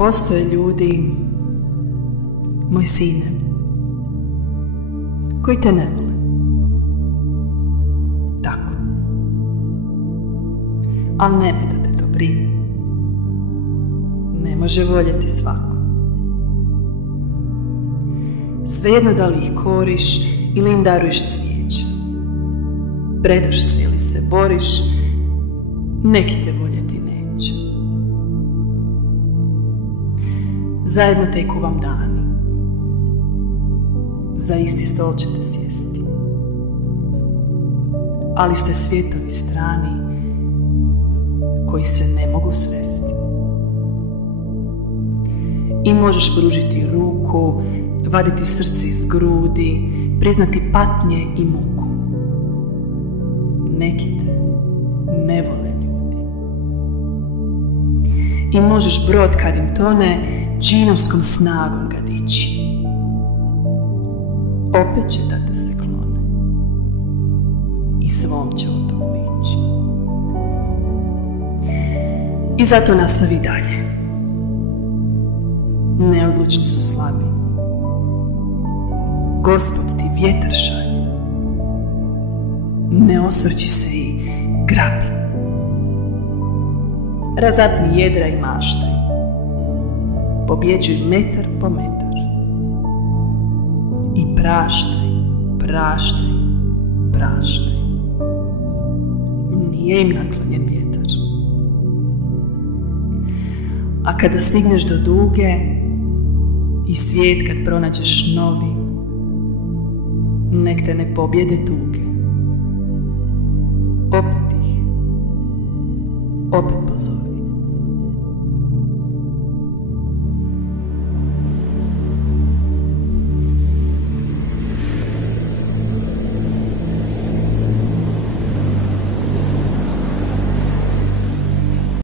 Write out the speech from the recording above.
postoje ljudi, moj sine, koji te ne vole. Tako. Ali nemoj da te to brine. Ne može voljeti svako. Svejedno da li ih koriš ili im daruješ cvijeće. Predaš se ili se boriš, neki te voljeti neće. Zajedno teku vam dani. Za isti stol ćete sjesti. Ali ste svjetovi strani koji se ne mogu sresti. I možeš pružiti ruku, vaditi srce iz grudi, priznati patnje i muku. Neki te ne vole ljudi. I možeš brod kad im tone džinovskom snagom ga dići. Opet će da te se klone i svom će otoku ići. I zato nastavi dalje. Neodlučni su slabi. Gospod ti vjetar šalje. Ne osvrći se i grabi. Razapni jedra i maštaj. Pobjeđuj metar po metar. I praštaj, praštaj, praštaj. Nije im naklonjen vjetar. A kada stigneš do duge i svijet kad pronađeš novi, nek te ne pobjede tuge. Opet ih, opet pozovi.